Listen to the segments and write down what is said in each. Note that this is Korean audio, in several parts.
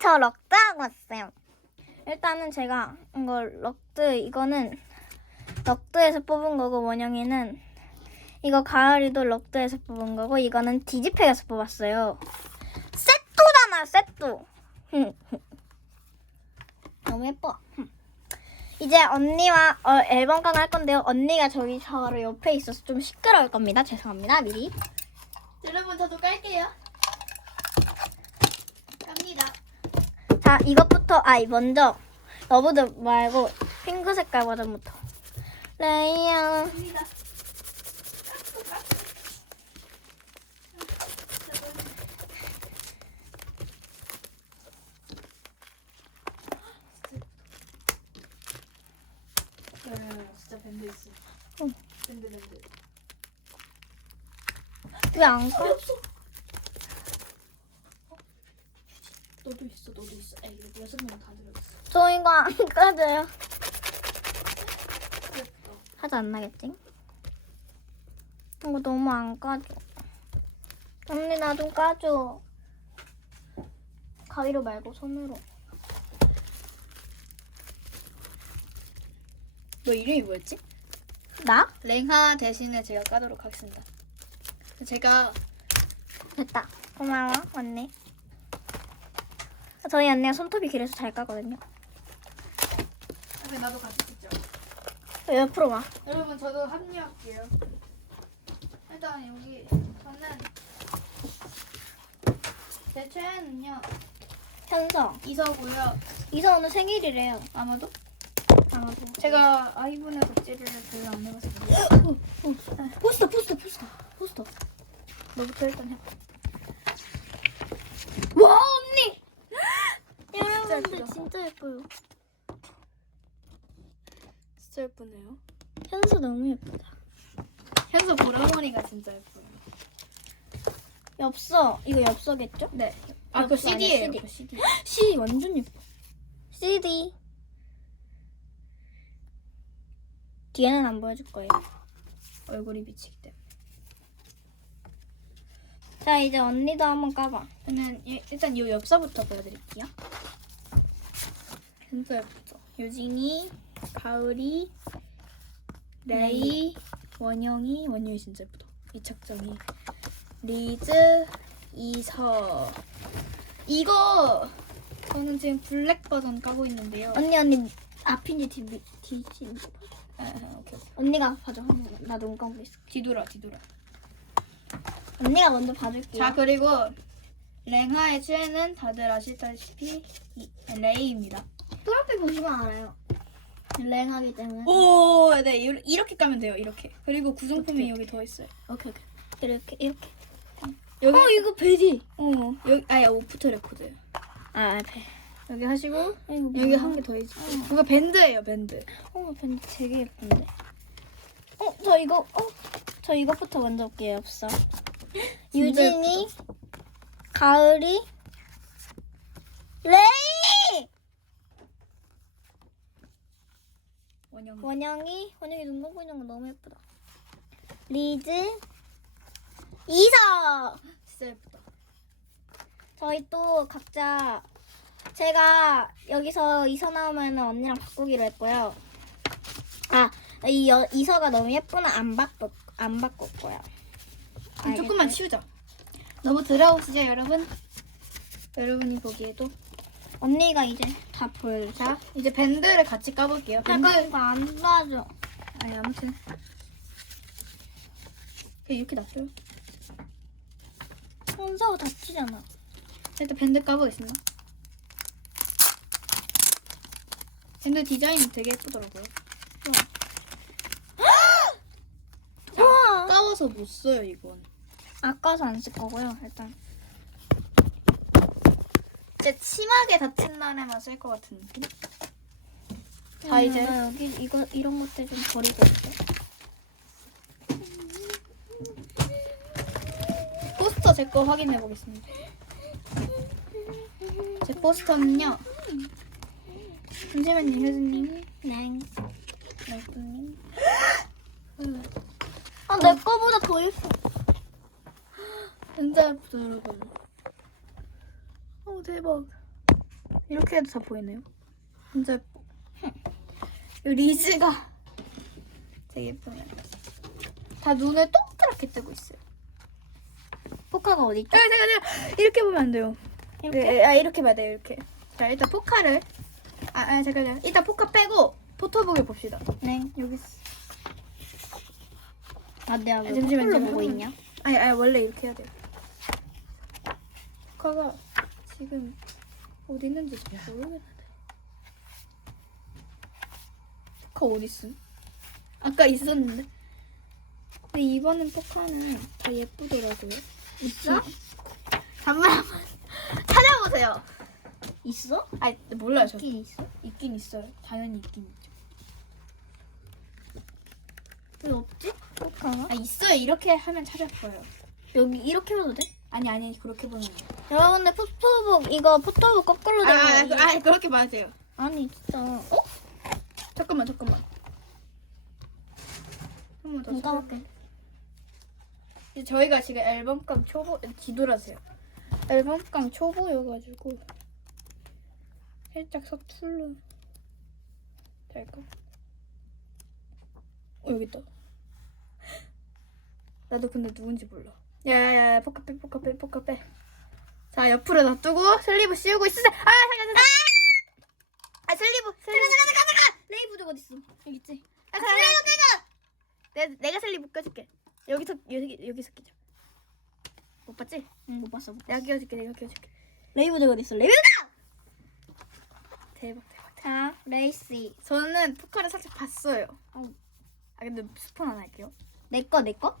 저 럭드 하고 왔어요. 일단은 제가 이거 럭드 이거는 럭드에서 뽑은 거고 원영이는 이거 가을이도 럭드에서 뽑은 거고 이거는 디지팩에서 뽑았어요. 세또잖아 세또. 너무 예뻐. 이제 언니와 어, 앨범깡 할 건데요. 언니가 저기 저를 옆에 있어서 좀 시끄러울 겁니다. 죄송합니다 미리. 여러분 저도 깔게요. 갑니다. 자 이것부터 아 먼저 러브드 말고 핑크 색깔 버전부터. 레이야. 진짜 밴드 있어. 응. 밴드 밴드. 왜안 가? 없어. 너도 있어, 너도 있어. 에 이거 여섯 명 다 들어있어. 저 이거 안 까져요. 귀엽다. 하지 안 나겠지? 이거 너무 안 까져. 언니 나 좀 까줘. 가위로 말고 손으로. 너 이름이 뭐였지? 나? 랭하 대신에 제가 까도록 하겠습니다. 제가 됐다. 고마워 언니. 저희 언니가 손톱이 길어서 잘 까거든요. 근데 나도 같이 찍죠. 옆으로 와. 여러분 저도 합류할게요. 일단 여기 저는 제 최애는요 현성. 이서고요. 이서 오늘 생일이래요. 아마도 아마도. 제가 아이폰의 덕질을 별로 안 해봐서 포스터 포스터 포스터 포스터. 너부터 일단 해봐. 와 언니. 여러분들 예쁘다. 진짜 예뻐요. 진짜 예쁘네요. 현수 너무 예쁘다. 현서 보라머리가 진짜 예뻐요. 엽서 이 거 엽서겠죠? 네. 아, 그거 CD예요. CD. 그 CD. CD 완전 예뻐. CD. 뒤에는 안 보여줄 거예요. 얼굴이 미치기 때문에. 자 이제 언니도 한번 까봐. 저는 이- 일단 이 엽서부터 보여드릴게요. 진짜 예쁘죠? 유진이, 가을이, 레이, 원영이, 원영이 진짜 예쁘다. 이착정이, 리즈, 이서. 이거 저는 지금 블랙 버전 까고 있는데요. 언니 언니 앞인지 뒤 뒤인지. 아, 아, 오케이. 언니가 봐줘. 나 눈 감고 있어. 뒤돌아, 뒤돌아. 언니가 먼저 봐줄게요. 자 그리고 랭하의 최애는 다들 아시다시피 이, 레이입니다. 프로필 보시면 알아요. 랭하기 때문에. 오, 네 이- 이렇게 까면 돼요. 이렇게. 그리고 구성품이. 여기 더 있어요. 오케이 오케이. 이렇게 이렇게. 여기 어 이거 베디. 어 여기 아야 오프터 레코드. 아 베. 여기 하시고 아, 여기 한 개더 있어. 이거 밴드예요, 밴드. 어, 밴드 되게 예쁜데. 어, 저 이거, 어, 저 이것부터 먼저 엽서. 진짜 유진이, 가을이, 레이! 원영. 원영이, 원영이 눈 감고 있는 거 너무 예쁘다. 리즈, 이서! 진짜 예쁘다. 저희 또 각자, 제가 여기서 이서 나오면 언니랑 바꾸기로 했고요. 아, 이 여, 이서가 너무 예쁘나 안 바꿔, 안 거야. 그럼 조금만 치우자. 너무 들어오시죠, 여러분? 여러분이 보기에도 언니가 이제 다 보여주자. 자 이제 밴드를 같이 까볼게요. 밴드 밴드 안 빠져. 아니 아무튼 그냥 이렇게 놔둬요. 혼자가 다치잖아. 일단 밴드 까보겠습니다. 밴드 디자인이 되게 예쁘더라고요. 우와! 까워서 못 써요 이건. 아까서 안 쓸 거고요, 일단. 제 심하게 다친 날에만 쓸 것 같은 느낌? 자, 이제. 나 여기 이거 이런 것들 좀 버리고 올게. 포스터 제 거 확인해 보겠습니다. 제 포스터는요. 잠시만요, 효수님. 네. 예쁘님. 아, 내 거보다 더 예뻐. 진짜 예쁘죠, 여러분. 어, 대박. 이렇게 해도 다 보이네요. 진짜 예뻐. 이 리즈가 되게 예쁘네요. 다 눈에 동그랗게 뜨고 있어요. 포카가 어디 있죠? 아, 잠깐, 잠깐. 이렇게 보면 안 돼요. 이렇게? 네, 아, 이렇게 봐야 돼요, 이렇게. 자, 일단 포카를. 아, 아, 잠깐만요. 일단 포카 빼고 포토북을 봅시다. 네. 여기 있어. 아, 내가 왜 잠시만요, 거꾸로 잠시만요. 보고 있냐? 아니, 아니, 원래 이렇게 해야 돼요. 포카가 지금 어디 있는지 잘 모르겠는데. 포카 어디 있음? 아까 있었는데. 근데 이번엔 포카는 더 예쁘더라고요. 있어? 잠깐만 찾아보세요. 있어? 아니 몰라요 저. 있긴 있어. 있긴 있어요. 당연히 있긴 있죠. 왜 없지? 포카가? 아 있어요. 이렇게 하면 찾을 거예요. 여기 이렇게 해도 돼? 아니 아니 그렇게 보면. 안 돼요. 여러분들 포토북 이거 포토북 거꾸로 아, 아, 이게- 그- 아 그렇게 마세요. 아니 진짜 어? 잠깐만 잠깐만. 한번 더. 못 찾아. 가볼게. 저희가 지금 앨범감 초보 지도라세요. 앨범감 초보여가지고 살짝 서툴러 될까? 어 여기 있다. 나도 근데 누군지 몰라. 야야야 포카 빼 포카 빼 포카 빼. 자 옆으로 놔두고 슬리브 씌우고 있으세요. 아 잠깐 잠깐. 아 슬리브 슬리브. 잠깐 잠깐 잠깐. 레이브드 어디 있어? 여기 있지. 아 슬리브 내가. 내가 내가 슬리브 껴줄게. 여기서 여기 여기서 끼자. 못 봤지? 응, 못 봤어. 못 봤어. 내가 끼워줄게 내가 끼워줄게. 레이브드 어디 있어? 레이브드! 대박 대박. 자, 레이시. 저는 포카를 살짝 봤어요. 어. 아 근데 스폰 안 할게요. 내 거, 내 거?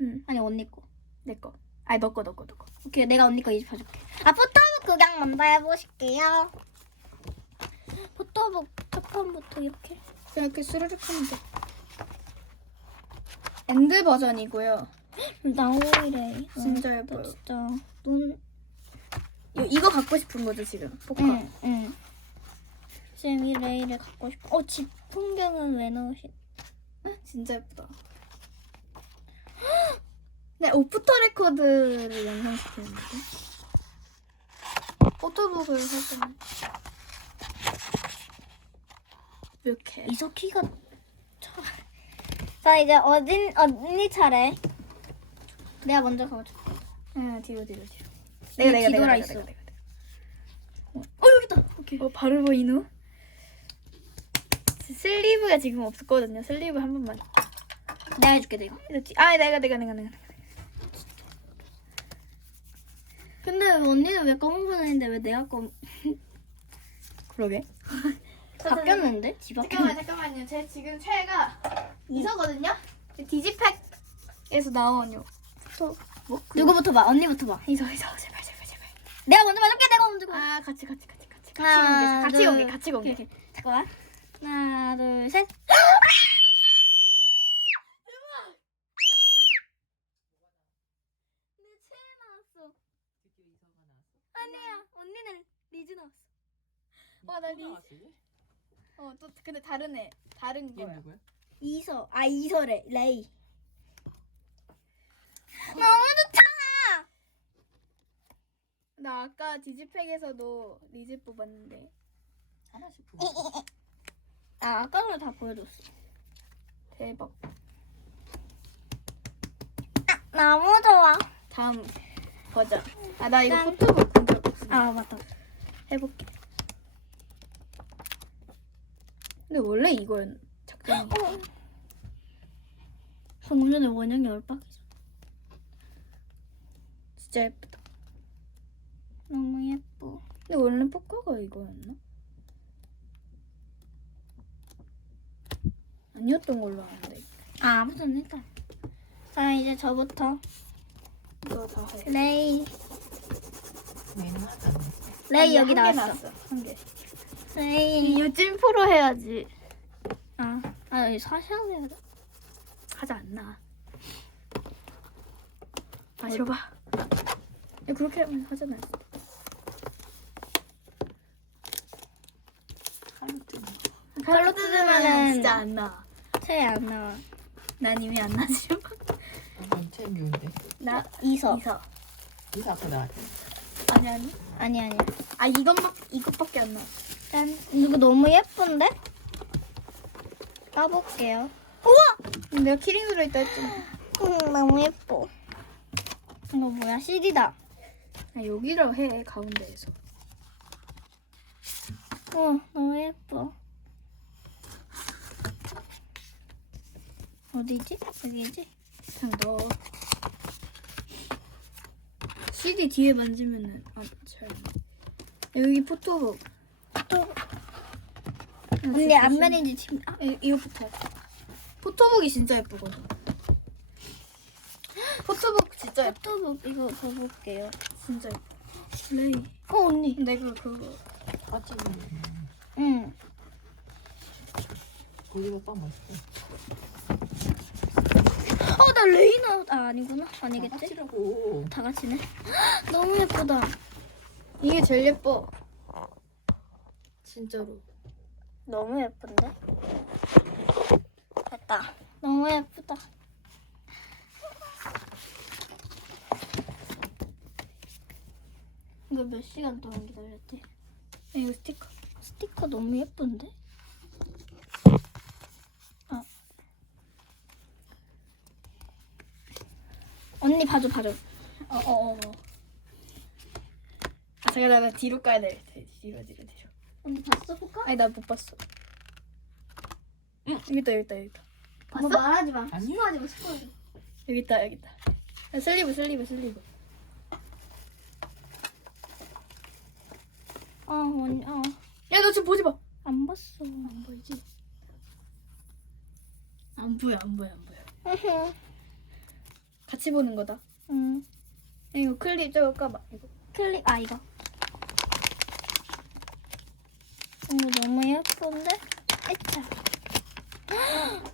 응. 아니 언니 거. 내 거. 아니 너 거, 너 거, 너 거. 오케이, 내가 언니 거 이제 봐줄게. 아, 포토북 구경 먼저 해보실게요. 포토북 첫 판부터 이렇게. 그냥 이렇게 스르륵 하면 돼. 엔드 버전이고요. 나오이래. 진짜 나 예뻐요. 진짜 눈. 이, 이거 갖고 싶은 거죠 지금 포카. 응, 응. 지금 이 레이를 갖고 싶어. 어, 집 풍경은 왜 넣으시? 진짜 예쁘다. 네, 오프터 레코드를 연상시키는데. 포토북을 하자. 이렇게. 이석희가. 차- 자, 이제 어딘 언니 차례. 내가 먼저 가볼게. 응, 뒤로 뒤로 뒤로. 내가, 내가 내가 있어. 내가 내가. 어, 여기 있다. 오케이. 어, 바로 보이누? 슬리브가 지금 없었거든요. 슬리브 한 번만. 내가 해줄게, 내가. 아, 내가 내가 내가 내가. 내가. 근데 언니는 왜 검은 보는데 왜 내가 검? 그러게. 바뀌었는데? 집 잠깐만 바뀌었는데? 잠깐만요. 제 지금 최애가 이서거든요. 디지팩에서 나온 요. 또 뭐? 그- 누구부터 봐? 언니부터 봐. 이서 이서 제발 제발 제발. 내가 먼저 봐줄게, 내가 먼저 봐. 아 같이 같이 같이 같이 같이 공개 같이 둘, 공개 같이 공개. 오케이, 오케이. 잠깐만. 하나, 둘, 셋. 내 최애 나왔어. 아니야, 언니는 리즈 나왔어. 와나 리. 어또 근데 다른 애 다른 얘 거야. 누구야? 이서, 아 이서래, 레이. 너무 좋잖아. 나 아까 디지팩에서도 리즈 뽑았는데 하나씩 보여. 아 아까 전에 다 보여줬어. 대박. 너무 좋아. 다음 버전. 아 나 이거 짠. 포토북 본적 없어. 아 맞다. 해볼게. 근데 원래 이건 작 전에 원영이 얼빡이죠. 진짜 예쁘다. 너무 예뻐. 근데 원래 포카가 이거였나? 아니었던 걸로 아는데. 아 아무튼 일단. 자 이제 저부터 이거 다 해. 레이. 레이 여기 한개 나왔어. 나왔어. 한 개. 레이. 이거 찐프로 해야지. 아, 아 여기 돼. 하지 않나. 마셔봐. 야, 그렇게 하면 하잖아. 칼로 거. 칼로 뜯으면은 진짜 안 나. 채안 나와. 난 이미 안 나지요. 이건 제일 미운데. 나 이서. 이서. 이사 아까 나왔대. 아니 아니. 아니 아니야. 아 이것만 이것밖에 안 나. 짠. 이거 너무 예쁜데? 까볼게요. 우와! 내가 키링 들어있다 했지. 음, 너무 예뻐. 이거 뭐야? CD다. 아, 여기로 해 가운데에서. 우와, 너무 예뻐. 어디지? 여기지? 그냥 넣어. CD 뒤에 만지면은 아 잘 여기 포토북. 또. 근데 앞면인지 지금 아, 이- 이거부터. 포토북이 진짜 예쁘거든. 포토북 진짜 예뻐. 포토북 이거 봐볼게요. 진짜 예뻐. 레이. 어 언니. 내가 그거. 같이 먹는 응. 고기가 딱 맛있어. 어나 레이나 아 아니구나 아니겠지? 같이라고. 다 같이네. 너무 예쁘다. 이게 제일 예뻐. 진짜로. 너무 예쁜데? 됐다. 너무 예쁘다. 이거 몇 시간 동안 기다렸대? 이거 스티커. 스티커 너무 예쁜데? 아. 언니 봐줘 봐줘. 어어어. 어, 아 잠깐 나, 나 뒤로 까야 돼. 뒤로 뒤로 뒤로. 언니 봤어 볼까? 아니 나 못 봤어. 응 여기 있다 여기 있다 여기 있다. 뭐 말하지 마. 아니. 스포하지 마 스포하지 마. 여기 있다 여기 있다. 야, 슬리브 슬리브 슬리브. 어 언니 어. 야 너 지금 보지 마. 안 봤어. 안 보이지? 안 보여 안 보여 안 보여. 같이 보는 거다. 응. 이거 클립 저거 까봐. 이거. 클릭 아 이거. 이거 너무 예쁜데? 에차.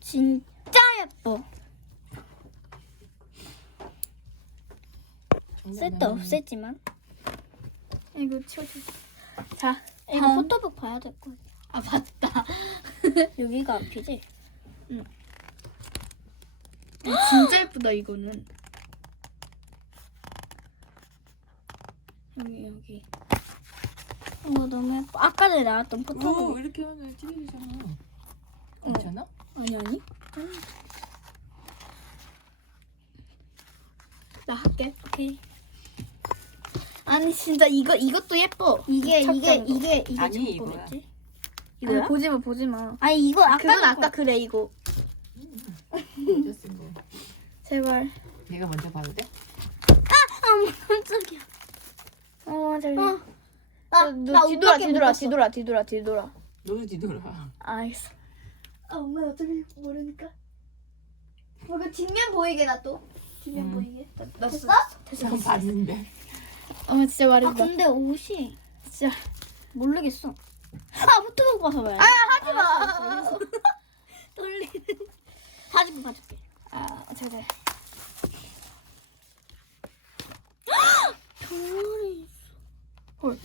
진짜 예뻐. 쓸데 없겠지만. 이거 치워줘. 자 이거 다음. 포토북 봐야 될 거야. 아 맞다. 여기가 앞이지? 진짜 예쁘다 이거는. 여기 여기. 이거 너무 예뻐. 아까 전에 나왔던 오, 포토북. 이렇게 하면 찌개지잖아. 괜찮아? 아니 아니. 나 할게. 오케이. 아니 진짜 이거 이것도 예뻐. 이게 착장 이게 거. 이게 이게 아니, 좋은 이거야. 보지 마 보지 마. 아니 이거 아까 그건 아까 그래 이거. 먼저 쓴 거. 제발. 내가 먼저 봐도 돼? 아 깜짝이야. 어 저기. 어. 나, 나나 뒤돌아 옷밖에 못 뒤돌아. 뒤돌아 뒤돌아 뒤돌아. 너도 뒤돌아. 알겠어. 아 엄마 어차피 모르니까. 이거 뒷면 보이게 나 또. 뒷면 음. 보이게. 나, 나 됐어? 됐어 그럼. 봤는데. 어 진짜 아 말해봐. 근데 옷이 진짜. 모르겠어. 아 포토북 봐서 봐야 돼. 하지 마. 알았어, 알았어. 떨리는. 봐줄게 봐줄게. 아 제발. 병아리 헐.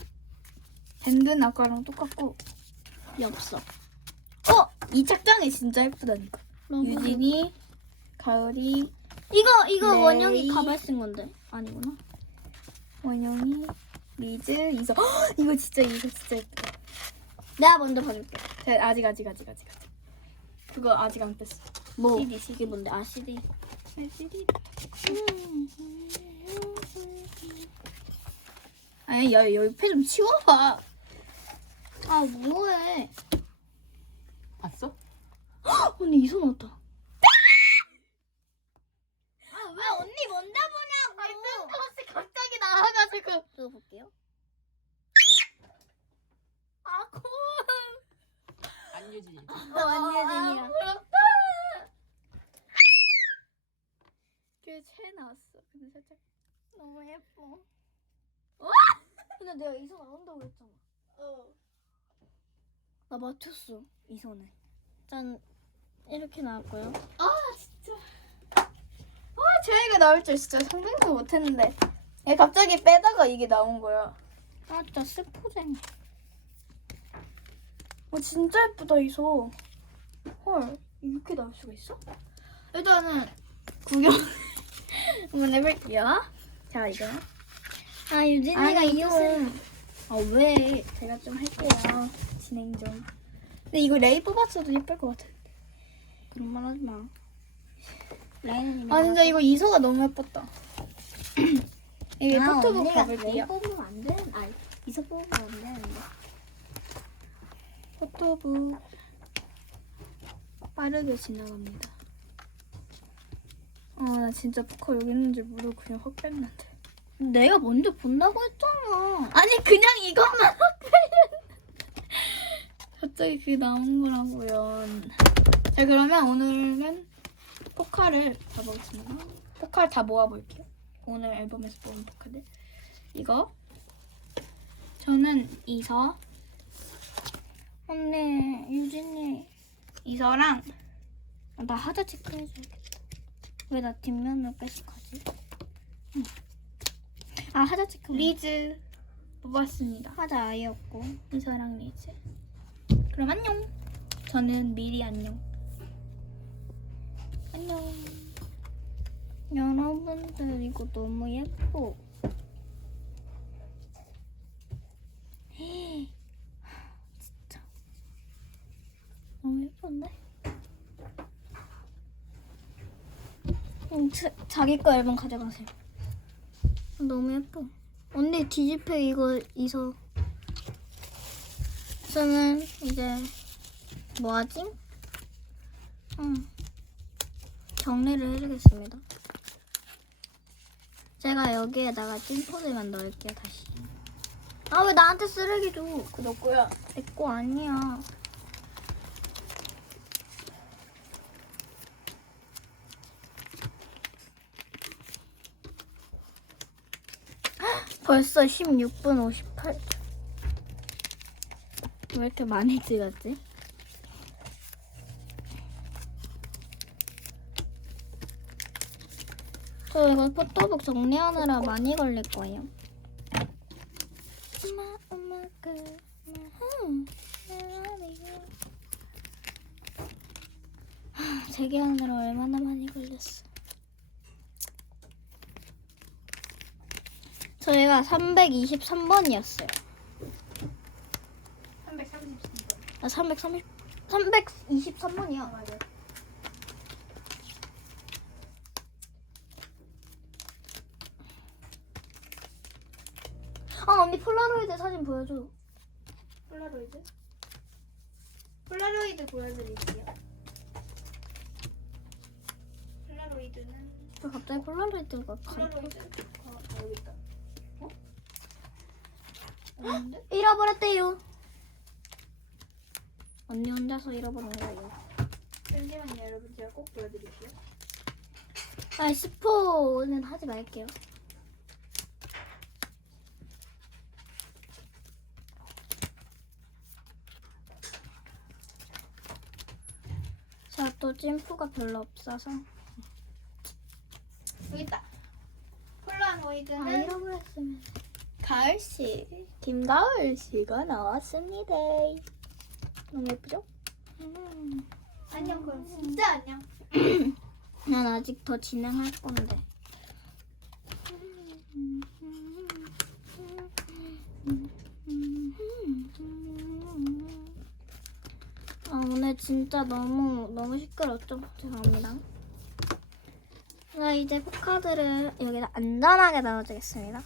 밴드는 아까랑 똑같고. 이 없어. 어! 이 착장이 진짜 예쁘다니까. 유진이, 가을이, 이거 이거 네. 원영이 가발 쓴 건데 아니구나. 원영이, 리즈, 이서. 헉! 이거 진짜 이거 진짜 예쁘다. 내가 먼저 봐줄게. 자, 아직 아직 아직 아직 아직. 그거 아직 안 뺐어. 뭐? CD, CD. 뭔데? 아 CD. CD. 아니 야 옆에 좀 치워봐. 아 뭐해? 봤어? 언니 이손 왔다. 아 왜 언니 먼저 보냐고? 뜬금없이 갑자기 나와가지고. 찍어볼게요. 아 코. 안유진이. 어 안예진이랑. 부럽다. 걔채 나왔어. 근데 살짝. 너무 예뻐. 근데 내가 이손 나온다고 했잖아. 어. 나 맞췄어 이 손에. 짠 이렇게 나왔고요. 아 진짜. 아 제이가 나올 줄 진짜 상상도 못했는데. 얘 갑자기 빼다가 이게 나온 거야. 아 진짜 스포쟁. 어 진짜 예쁘다 이소. 헐 이렇게 나올 수가 있어? 일단은 구경 한번 해볼게요. 자 이거 아 유진이가 아니, 이 뜻을 아 왜? 제가 좀 할게요. 진행 좀. 근데 이거 레이 뽑았어도 예쁠 것 같아. 그런 말 하지 마. 라인은 아 진짜 이거 이소가 너무 예뻤다. 이게 아, 포토북 언니가 가볼게요. 뽑으면 안 되는. 아 이서 뽑으면 안 되는데. 포토북 빠르게 지나갑니다. 아 나 진짜 포커 여기 있는 줄 모르고 그냥 확 뺐는데. 내가 먼저 본다고 했잖아. 아니 그냥 이것만. 갑자기 그게 나온 거라고요. 자 그러면 오늘은 포카를 잡아보겠습니다. 포카를 다 모아볼게요. 오늘 앨범에서 뽑은 포카들. 이거 저는 이서 언니 유진이 이서랑 아, 나 하자 체크 해줘야겠다. 왜 나 뒷면을 빼식하지? 아 하자 체크. 리즈 뽑았습니다. 하자 아이였고. 이서랑 리즈. 그럼 안녕. 저는 미리 안녕. 안녕. 여러분들 이거 너무 예뻐. 진짜 너무 예쁜데? 음, 자, 자기 거 앨범 가져가세요. 너무 예뻐. 언니 디지팩 이거 이서. 저는 이제 뭐하지? 응. 정리를 해주겠습니다. 제가 여기에다가 찐포들만 넣을게요 다시. 아 왜 나한테 쓰레기 줘? 그너 거야. 내 거 아니야. 벌써 16분 58초. 왜 이렇게 많이 찍었지? 저 이거 포토북 정리하느라 많이 걸릴 거예요. 엄마, 엄마, 그, 음, 하, 재개하느라 얼마나 많이 걸렸어. 저희가 323번이었어요. 333번. 아, 330, 323번이야. 맞아. 아, 언니 폴라로이드 사진 보여줘. 폴라로이드? 폴라로이드 보여드릴게요. 폴라로이드는 왜 갑자기 폴라로이드가 가? 폴라로이드. 어, 여기 있다. 어? 없는데? 잃어버렸대요. 언니 혼자서 잃어버린 거예요. 잠시만요, 여러분. 제가 꼭 보여드릴게요. 아, 스포는 하지 말게요. 제가 또 찐프가 별로 없어서. 여기 있다. 아, 폴라로이드는 잃어버렸으면. 가을 씨, 김가을 씨가 나왔습니다. 너무 예쁘죠? 음. 안녕, 그럼 진짜 안녕. 난 아직 더 진행할 건데. 아, 오늘 진짜 너무 너무 시끄럽죠? 죄송합니다. 자, 이제 포카드를 여기다 안전하게 넣어주겠습니다.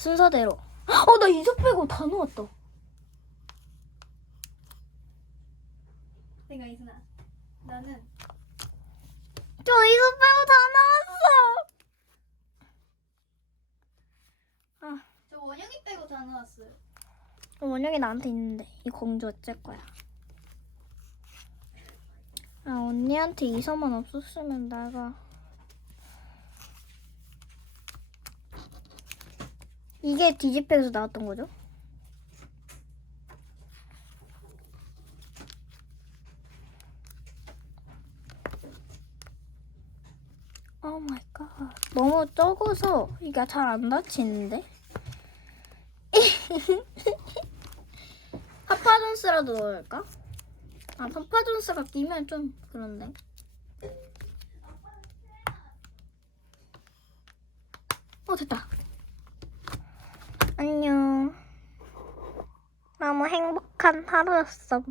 순서대로. 어, 나 이석 빼고 다 넣었다. 내가 이순아. 나는 저 이석 빼고 다 넣었어. 저 원영이 빼고 다 넣었어요. 아, 원영이 나한테 있는데 이 공주 어쩔 거야? 아 언니한테 이서만 없었으면 내가 이게 디지팩에서 나왔던 거죠? 오 마이 갓. 너무 적어서 이게 잘 안 닫히는데? 파파존스라도 넣을까? 아 파파존스가 끼면 좀 그런데. 어 됐다. 안녕. 너무 행복한 하루였어.